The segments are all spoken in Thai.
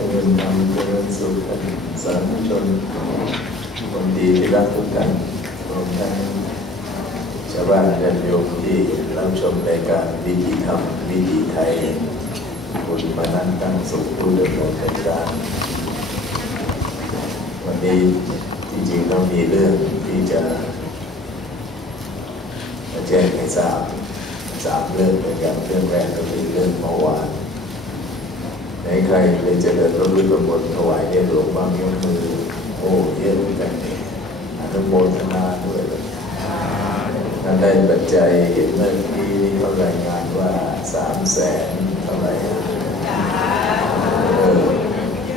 จริญธรรมเจริญสุขกันสาธุชนคนดีที่รักทุกท่านรวมทั้งชาวบ้านญาติโยมที่รับชมรายการวิถีธรรมวิถีไทยคุณมานั่งตั้งสุขผู้ดำเนินรายการวันนี้จริงๆเรามีเรื่องที่จะแจ้งให้ทราบสามเรื่องด้วยกันเรื่องแรกก็คือเรื่องเมื่อวาน ใครเป็นเจริญพระพุทธมนต์ถวายในหลวงบ้างยกมือโอ้เยอะกันเนี่ยอนุโมทนาด้วยท่านได้ปัจจัยเห็นเมื่อกี้เขารายงานว่าสามแสนเท่าไหร่นะเออ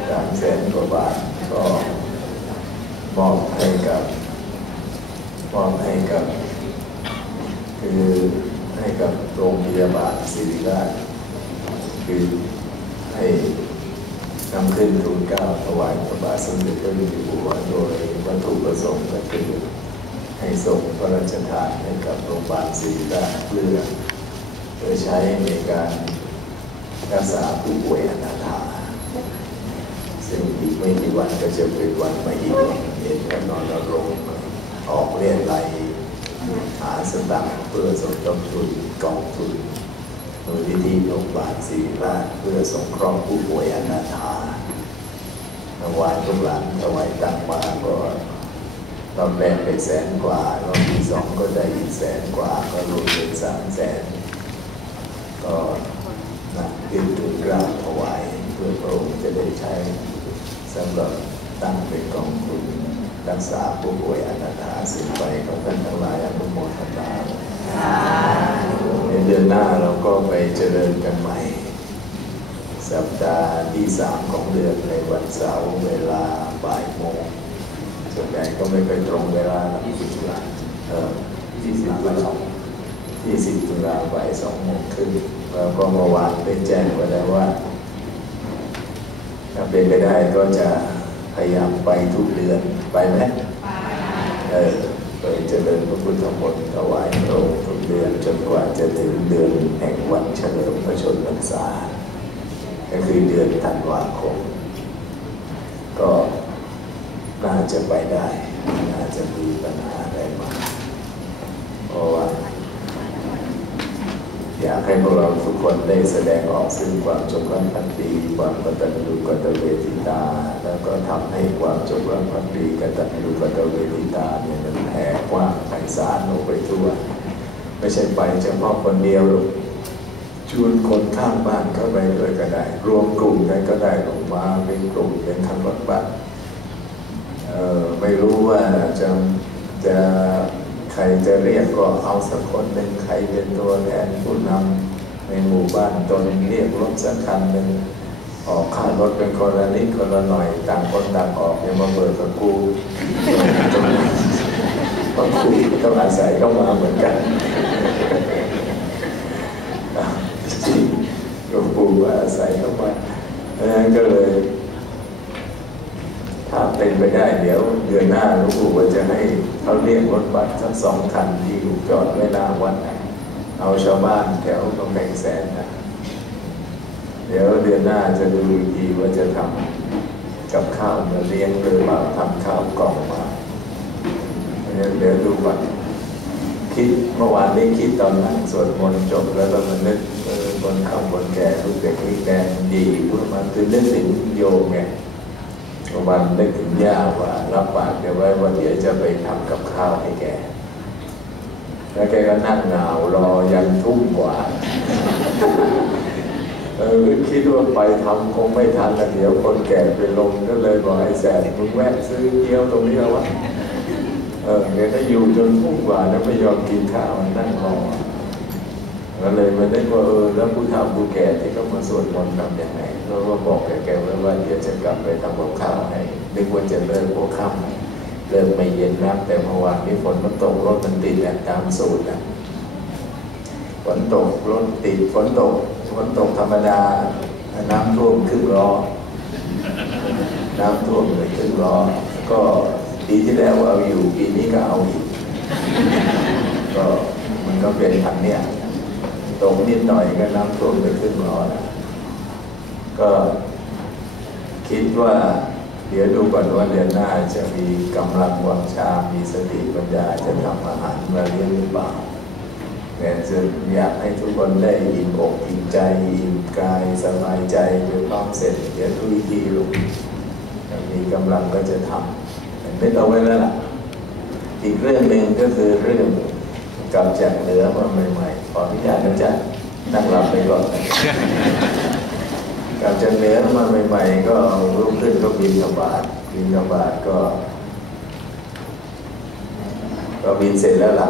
สามแสนกว่าบาทก็มอบให้กับมอบให้กับคือให้กับโรงพยาบาลศิริราชคือ ให้นำขึ้นทูลเก้าถวายพระบาทสมเด็จพระเจ้าอยู่หัวโดยวัตถุประสงค์ก็คือให้ส่งพระราชทานให้กับโรงพยาบาลศิริราชเพื่อเพื่อใช้ในการรักษาผู้ป่วยอนาถาซึ่งอีกไม่กี่วันก็จะเป็นวันมหิดลเห็นกันนอนรงออกเรียนไรหาสตางค์เพื่อสมทบทุนกองทุน มูลนิธิโรงพยาบาลศิริราชเพื่อสงเคราะห์ผู้ป่วยอนาถาถวายทุกหลังถวายตังมาก็ตอนแรกไปแสนกว่ารอบที่สองก็ได้อีกแสนกว่าก็รวมเป็นสามแสนก็นักขึ้นทุนกราบถวายเพื่อพระองค์จะได้ใช้สำหรับตั้งเป็นกองทุนรักษาผู้ป่วยอนาถาสิ่งไปของท่านทั้งหลาย ก็ไปเจริญกันใหม่ สัปดาห์ที่สามของเดือนในวันเสาร์เวลาบ่ายโมงส่วนใหญ่ก็ไม่ไปตรงเวลาที่สิบตุลาเออที่สิบตุลาที่สิบตุลาบ่ายสองโมงครึ่งแล้วก็เมื่อวานได้แจ้งไว้แล้วว่าถ้าเป็นไปได้ก็จะพยายามไปทุกเดือนไปไหมเออไปเจริญ พุทธมนต์ถวายพระองค์ทุกเดือนจนกว่าจะถึงเดือนแห่งวันเฉลิมพระชนมพรรษาก็คือเดือนธันวาคม ก็น่าจะไปได้น่าจะมีปัญหาอะไรมาเพราะว่าอยากให้พวกเราทุกคนได้แสดงออกซึ่งความจงรักภักดีความกตัญญูกตเวทิตา แล้วก็ทำให้ความจงรักภักดีกตัญญูกตเวทิตาเนี่ยมันแผ่กว้าง ไพศาลออกไปทั่ว ไม่ใช่ไปเฉพาะคนเดียวหรอกชวนคนข้างบ้านเข้าไปด้วยก็ได้ รวมกลุ่มกันก็ได้ลงมาเป็นกลุ่มเป็นคันรถบัสไม่รู้ว่าจะจะใครจะเรียกก็เอาสักคนหนึ่งใครเป็นตัวแทนผู้นำในหมู่บ้านตนเรียกรถสักคันหนึ่งออกค่ารถเป็นคนละนิดคนละหน่อยต่างคนต่างออกอย่ามาเบิดกับกู เพราะกูต้องอาศัยเข้ามาเหมือนกันจริงหลวงปู่ว่าอาศัยเข้ามาดังนั้นก็เลย ถ้าเป็นไปได้เดี๋ยว เดือนหน้าหลวงปู่ก็จะให้เขาเรียกรถบัสสักสองคันที่อยู่จอดไว้หน้าวัดนะเอาชาวบ้านแถวกำแพงแสนนะเดี๋ยวเดือนหน้าจะดูอีกทีว่าจะทำกับข้าวมาเลี้ยงหรือเปล่าทำข้าวกล่องมา ดี๋ยวเดี๋ยวดูก่อนคิดเมื่อวานนี้คิดตอนนั่งสวดมนต์จบแล้วก็มันนึกเออบนข้าวบนแก่ลูกเด็กนี่แดงดีพูดมาคือนึกถึงโยมไงวันนึกถึงย่าว่ารับปากแกไว้ว่าเดี๋ยวจะไปทำกับข้าวให้แกแล้วแกก็นั่งหนาวรอยันทุ่มกว่าเออคิดว่าไปทำคงไม่ทันแล้วเดี๋ยวคนแก่ไปลงก็เลยบอกไอ้แสนมึงแวะซื้อเกี๊ยวตรงนี้แล้ววะ เออแกก็อยู่จนทุ่มกว่าแล้วไม่ยอมกินข้าวนั่งรอก็เลยมาได้ว่าเออแล้วผู้เฒ่าผู้แก่ที่เขามาสวดมนต์ทำยังไงเราก็บอกแกไว้ว่าเดี๋ยวจะกลับไปทำกับข้าวให้นึกว่าจะเลิกหัวค่ำเลิกไม่เย็นนักแต่เมื่อวานนี้ฝนมันตกรถมันติดแตามสูตรนะฝนตกรถติดฝนตกฝนตกธรรมดา น้ำท่วมครึ่งล้อน้ำท่วมเลยครึ่งล้อก็ ปีที่แล้วเอาอยู่ปีนี้ก็เอาอีกก็มันก็เป็นทางเนี้ยตรงนิดหน่อยก็น้ำท่วมไปขึ้นร้อนก็คิดว่า เดี๋ยวดูก่อนว่าเดือนหน้าจะมีกำลังวังชา มีสติปัญญาจะทำอาหารมาเลี้ยงหรือเปล่าแต่จะอยากให้ทุกคนได้อิ่มอกอิ่มใจอิ่มกายสบายใจไปพร้อมเสร็จเดี๋ยวทุกทีลูกมีกำลังก็จะทำ ไม่ต้องไว้แล้วล่ะ อีกเรื่องหนึ่งก็คือเรื่องกลับจากเนื้อมาใหม่ๆขออนุญาตนะจ๊ะนั่งหลับไปก่อนกลับจากเนื้อมาใหม่ๆก็รุ่งขึ้นก็บินกบาทบินกบาทก็ ก็บินเสร็จแล้วล่ะ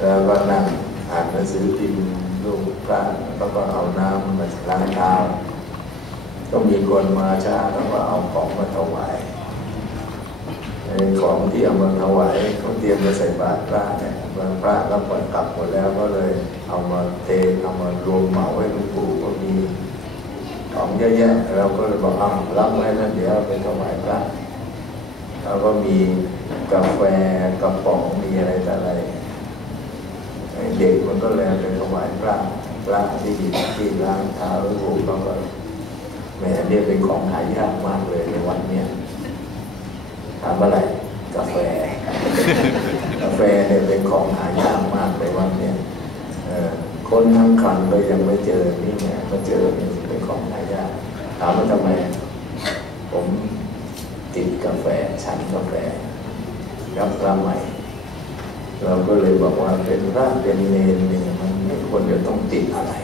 แล้วก็นั่งอ่านหนังสือพิมพ์ลูกพระแล้วก็เอาน้ำมาล้างเท้าก็มีคนมาช้าแล้วก็เอาของมาถวาย ของที่เอามาถวายเขาเตรียมมาใส่บาตรพระเนี่ยบางพระก็ปล่อยกลับหมดแล้วก็เลยเอามาเทเอามารวมเหมาให้หลวงปู่ก็มีของเยอะแยะเราก็เลยบอกเอารับไว้แล้วเดี๋ยวไปถวายพระแล้วก็มีกาแฟกระป๋องมีอะไรแต่อะไรเด็กมันก็เลยไปถวายพระพระที่ที่ล้างเท้าหลวงปู่ก็ก็แหมเนี่ยเป็นของหายากมากเลยในวันเนี้ย ถามอะไรกาแฟ กาแฟเนี่ยเป็นของหายากมากในวันเนี้ยคนทั้งคันก็ยังไม่เจอนี่ไงมาเจอนี่เป็นของหายากถามว่าทำไม ผมติดกาแฟฉันกาแฟรับพระใหม่ เราก็เลยบอกว่าเป็นพระเป็นเนรเนี่ยมันไม่ควรจะต้องติดอะไร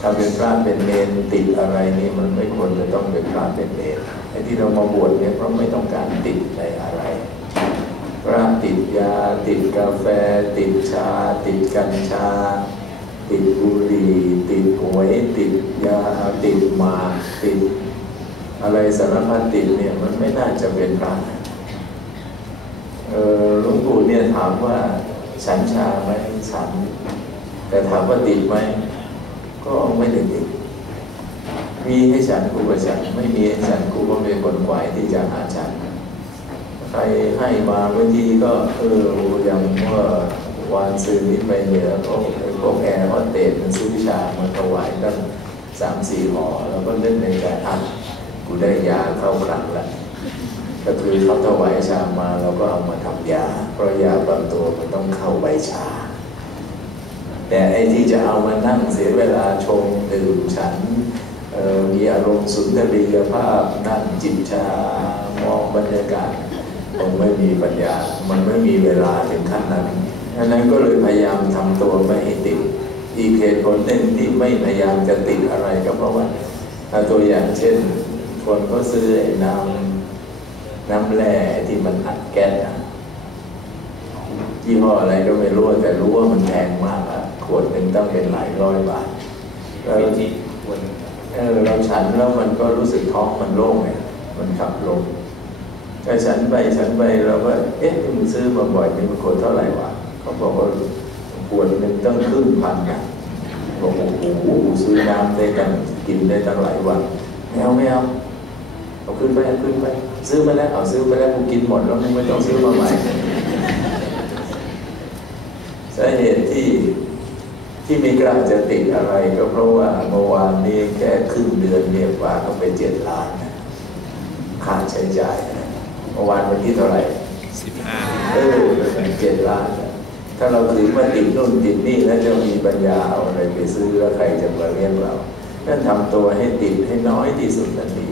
ถ้าเป็นพระเป็นเนรติดอะไรนี่มันไม่ควรจะต้องเป็นพระเป็นเนร ไอ้ที่เรามาบวชเนี่ยเพราะไม่ต้องการติดในอะไรพระติดยาติดกาแฟ ติดชา ติดกัญชา ติดบุหรี่ติดหวย ติดยาติดหมากติดอะไรสารพัดติดเนี่ยมันไม่น่าจะเป็นพระเออหลวงปู่เนี่ยถามว่าฉันชาไหมฉัน แต่ถามว่าติดไหม ก็ไม่ได้ติด มีให้ฉันกูก็ฉันไม่มีให้ฉันกูก็เป็นคนไหวที่จะหาฉัน ใครให้มาบางทีก็เอออย่างเมื่อวานซื้อนี้ไปเหนือพวกพวกแอร์ฮอสเตสมันซื้อวิชามาถวายตั้งสามสี่ห่อแล้วก็เล่นในใจอะกูได้ยาเข้าครั้งละก็คือเขาถวายชามาเราก็เอามาทำยา เพราะยาบางตัวมันต้องเข้าใบชา แต่ไอ้ที่จะเอามานั่งเสียเวลาชมดื่มฉัน มีอารมณ์สุนทรียภาพนั่งจิบชามองบรรยากาศคงไม่มีปัญญา มันไม่มีเวลาถึงขั้นนั้นดังนั้นก็เลยพยายามทำตัวไม่ให้ติด อีกเหตุผลหนึ่งที่ไม่พยายามจะติดอะไรก็เพราะว่าถ้าตัวอย่างเช่น คนก็ซื้อน้ำน้ำแร่ที่มันอัดแก๊สยี่ห้ออะไรก็ไม่รู้แต่รู้ว่ามันแพงมากอะขวดหนึ่งต้องเป็นหลายร้อยบาทแล้ววิธีควร เออเราฉันแล้วมันก็รู้สึกท้องมันโล่งไงมันขับลมแต่ฉันไปฉันไปเราก็เอ๊ะมึงซื้อมาบ่อยนี่มันขวดเท่าไหร่วะเขาบอกว่าขวดหนึ่งตั้งครึ่งพันนะบอกโอ้โหซื้อน้ำได้กันกินได้ตั้งหลายวันไม่เอาไม่เอาเอาขึ้นไปเอาขึ้นไป ซื้อมาแล้วเอาซื้อไปแล้วกูกินหมดแล้วมึงไม่ต้องซื้อมาใหม่สาเหตุที่ ที่มีกล้าจะติดอะไรก็เพราะว่าเมื่อวานนี้แค่ครึ่งเดือนเนี่ยว่าเขาไปเจ็ดล้านนะค่าใช้จ่ายนะเมื่อวานวันที่เท่าไหร่สิบห้าเออเป็นเจ็ดล้านนะถ้าเราถือว่าติดนู่นติดนี่แล้วจะมีปัญญาเอาอะไรไปซื้อแล้วใครจะมาเลี้ยงเรานั่นทำตัวให้ติดให้น้อยที่สุดนั่นดี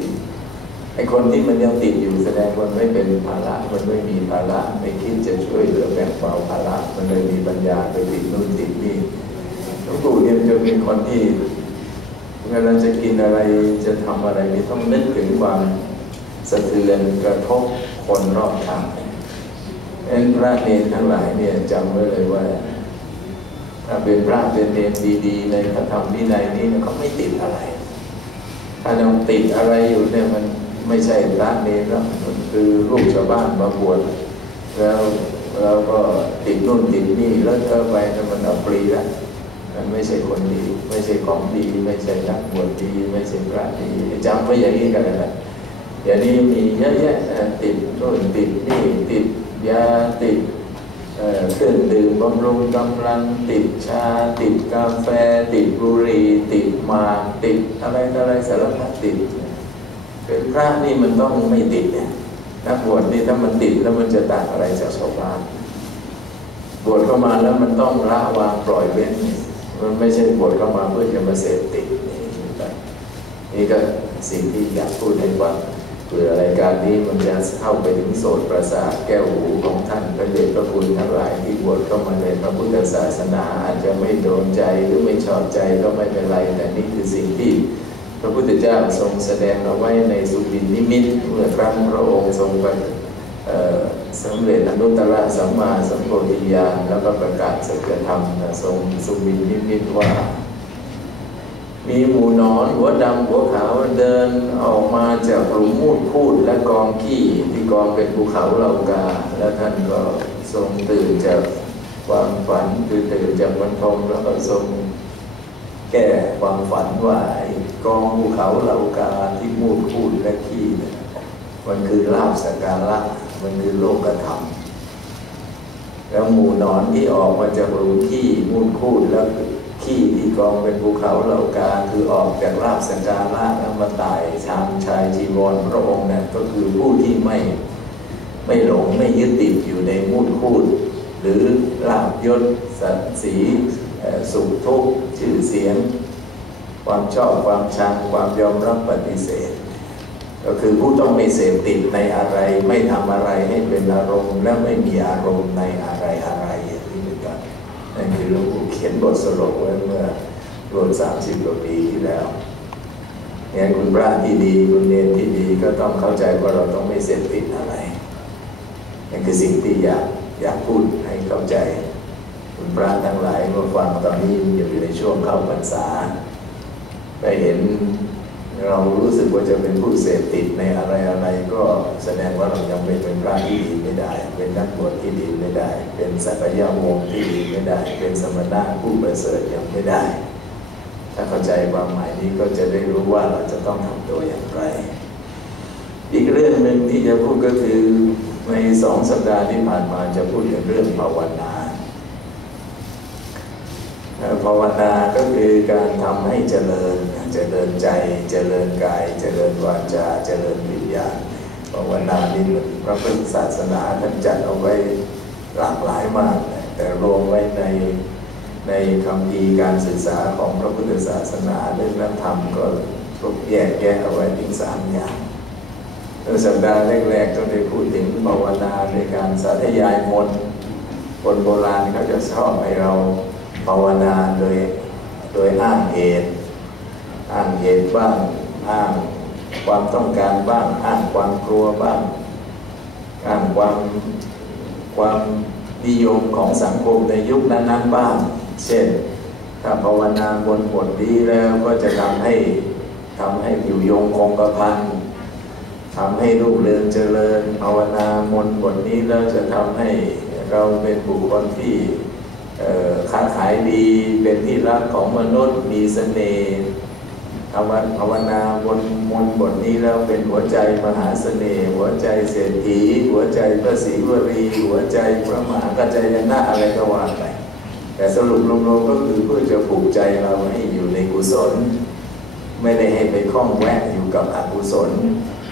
ไอ้คนที่มันยังติดอยู่แสดงว่าไม่เป็นภาระมันไม่มีภาระไม่คิดจะช่วยเหลือแบ่งเบาภาระมันเลยมีปัญญาไปติดนู่นติดนี่หลว งปู่เนี่ยจะเป็นคนที่เวลาจะกินอะไรจะทำอะไรนี่ต้องนึกถึงความสะเทือนกระทบคนรอบข้างเอ็นพระเนรทั้งหลายเนี่ยจำไว้เลยว่า ถ้าเป็นพระเป็นเนรดีๆ ในพระธรรมวินัยนี้เนี่ยเขาไม่ติดอะไร ถ้ายังติดอะไรอยู่เนี่ยมันไม่ใช่พระเนรแล้วมันคือลูกชาวบ้านมาบวชแล้วเราก็ติดนู่นติดนี่แล้วเธอไปแล้วมันเอาปรีแล้ว มันไม่ใช่คนดี ไม่ใช่ของดี ไม่ใช่นักบวชดี ไม่ใช่พระดีจำไว้อย่างนี้กันนะอย่างนี้มีเยอะแยะติดโน่นติดนี่ติดยาติดเครื่องดื่มบำรุงกำลังติดชา ติดกาแฟ ติดบุหรี่ติดมาติดอะไรอะไรสารพัดติดเป็นพระนี่มันต้องไม่ติดเนี่ยนักบวชนี่ถ้ามันติดแล้วมันจะต่างอะไรจากชาวบ้านบวชเข้ามาแล้วมันต้องละวางปล่อยเว้น มันไม่ใช่บวชเข้ามาเพื่อจะมาเสพติดนี่ก็สิ่งที่อยากพูดให้ฟังเผื่อรายการนี้มันจะเข้าไปถึงโสดประสาทแก้วหูของท่านพระเดชพระคุณทั้งหลายที่บวชเข้ามาในพระพุทธศาสนา อาจจะไม่โดนใจหรือไม่ชอบใจก็ไม่เป็นไร แต่นี่คือสิ่งที่พระพุทธเจ้าทรงแสดงเอาไว้ในสุบินนิมิตเมื่อครั้งพระองค์ทรงไป สำเร็จอนุตตรสัมมาสัมโพธิญาณแล้วก็ประกาศสัจธรรมทรงสุบินนิมิตว่า มีหมูนอนหัวดำหัวขาวเดินออกมาจากหลุมมูดพูดและกองขี้ที่กองเป็นภูเขาเหล่ากา แล้วท่านก็ทรงตื่นจากความฝันคือตื่นจากวันทมแล้วก็ทรงแก้ความฝันว่ากองภูเขาเหล่ากาที่มูดพูดและขี่มันคือลาบสการะ มันคือโลกธรรมแล้วหมูนอนที่ออกมาจากหลุมขี้มูดพูดแล้วขี้ที่กองเป็นภูเขาเหล่ากาคือออกจากราบสังการะแล้วมาตายชามชายจีวรพระองค์เนี่ยก็คือผู้ที่ไม่ไม่หลงไม่ยึดติดอยู่ในมูดคูดหรือลาบยศสัตสีสุขทุกข์ชื่อเสียง ความชอบความชังความยอมรับปฏิเสธ ก็คือผู้ต้องไม่เสพติดในอะไร ไม่ทำอะไรให้เป็นอารมณ์ และไม่มีอารมณ์ในอะไรอะไรนั่นคือหลวงปู่เขียนบทสรุปไว้เมื่อรวมสามสิบกว่าปีที่แล้วงั้นคุณพระที่ดีคุณเนรที่ดีก็ต้องเข้าใจว่าเราต้องไม่เสพติดอะไรนั่นคือสิ่งที่อยากอยากพูดให้เข้าใจ คุณพระทั้งหลายมาฟังตอนนี้อยู่ในช่วงเข้าพรรษาได้เห็น เรารู้สึกว่าจะเป็นผู้เสพติดในอะไรอะไรก็แสดงว่าเรายังไม่เป็นพระที่ดีไม่ได้ เป็นนักบวชที่ดีไม่ได้ เป็นสักยะวงที่ดีไม่ได้ เป็นสมณะผู้ประเสริฐยังไม่ได้ ถ้าเข้าใจความหมายนี้ก็จะได้รู้ว่าเราจะต้องทำตัวอย่างไร อีกเรื่องหนึ่งที่จะพูดก็คือในสองสัปดาห์ที่ผ่านมาจะพูดถึงเรื่องภาวนา ภาวนาก็คือการทำให้เจริญ เจริญใจ เจริญกาย เจริญวาจา เจริญวิญญาณภาวนานี่พระพุทธศาสนาท่านจัดเอาไว้หลากหลายมาก แต่รวมไว้ในในคำดีการศึกษาของพระพุทธศาสนาเรื่องนักธรรมก็ทุกแยกแยกเอาไว้ถึงสามอย่างในสัปดาห์แรกๆก็ได้พูดถึงภาวนาในการสาธยายมนคนโบราณเขาจะชอบให้เราาวนาโดยโดยอ้างเหตุอ้างเหตุบ้างอ้างความต้องการบ้างอ้างความกลัวบ้างอ้างความความนิยมของสังคมในยุคนั้นๆบ้าง เช่น ถ้าภาวนาบนบทดีแล้วก็จะทำให้ทำให้อยู่ยงคงกระพันทำให้ลูกเรืองเจริญภาวนามนบทนี้แล้วจะทำให้เราเป็นบุคคลที่ ค้าขายดีเป็นที่รักของมนุษย์มีเสน่ห์ภาวภาวนาบนมนบทนี้แล้วเป็นหัวใจมหาเสน่ห์หัวใจเศรษฐีหัวใจพระศรีวรีหัวใจพระมหากัจจายนะอะไรก็ว่าไปแต่สรุปรวมๆก็คือเพื่อจะผูกใจเราให้อยู่ในกุศล ไม่ได้ให้ไปคล้องแวะอยู่กับอกุศล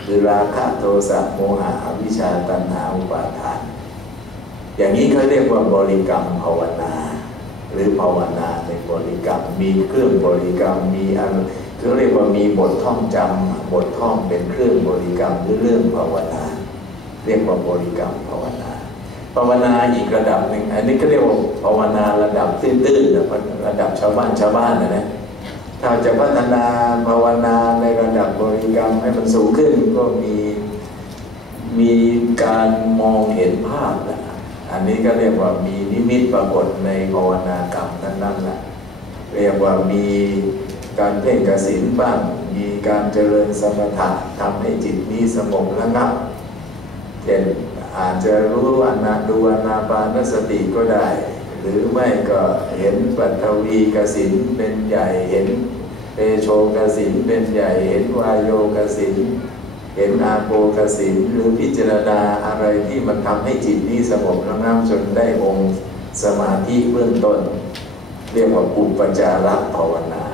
หรือราคะโทสะโมหะอวิชชาตัณหาอุปาทาน อย่างนี้เขาเรียกว่าบริกรรมภาวนา หรือภาวนาในบริกรรมมีเครื่องบริกรรมมีอันเขาเรียกว่ามีบทท่องจำบทท่องเป็นเครื่องบริกรรมหรือเรื่องภาวนา เรียกว่าบริกรรมภาวนา ภาวนาอีกระดับหนึ่งอันนี้ก็เรียกว่าภาวนาระดับตื้นๆนะระดับชาวบ้านชาวบ้านนะนะถ้าจะพัฒนาภาวนาในระดับบริกรรมให้มันสูงขึ้นก็มีมีการมองเห็นภาพนะ อันนี้ก็เรียกว่ามีนิมิตปรากฏในภาวนากรรมนั้นๆแหละเรียกว่ามีการเพ่งกสินบ้าง มีการเจริญสมถะทำให้จิตนี้สงบระงับเช่นอาจจะรู้อนาดูอนาปานสติก็ได้ หรือไม่ก็เห็นปัทวีกสินเป็นใหญ่เห็นเตโชกสินเป็นใหญ่เห็นวายโยกสิน เห็นอาโปกสินหรือพิจารณาอะไรที่มันทำให้จิตนี้สงบระงับจนได้องค์สมาธิเบื้องต้น เรียกว่าปุปจาระภาวนา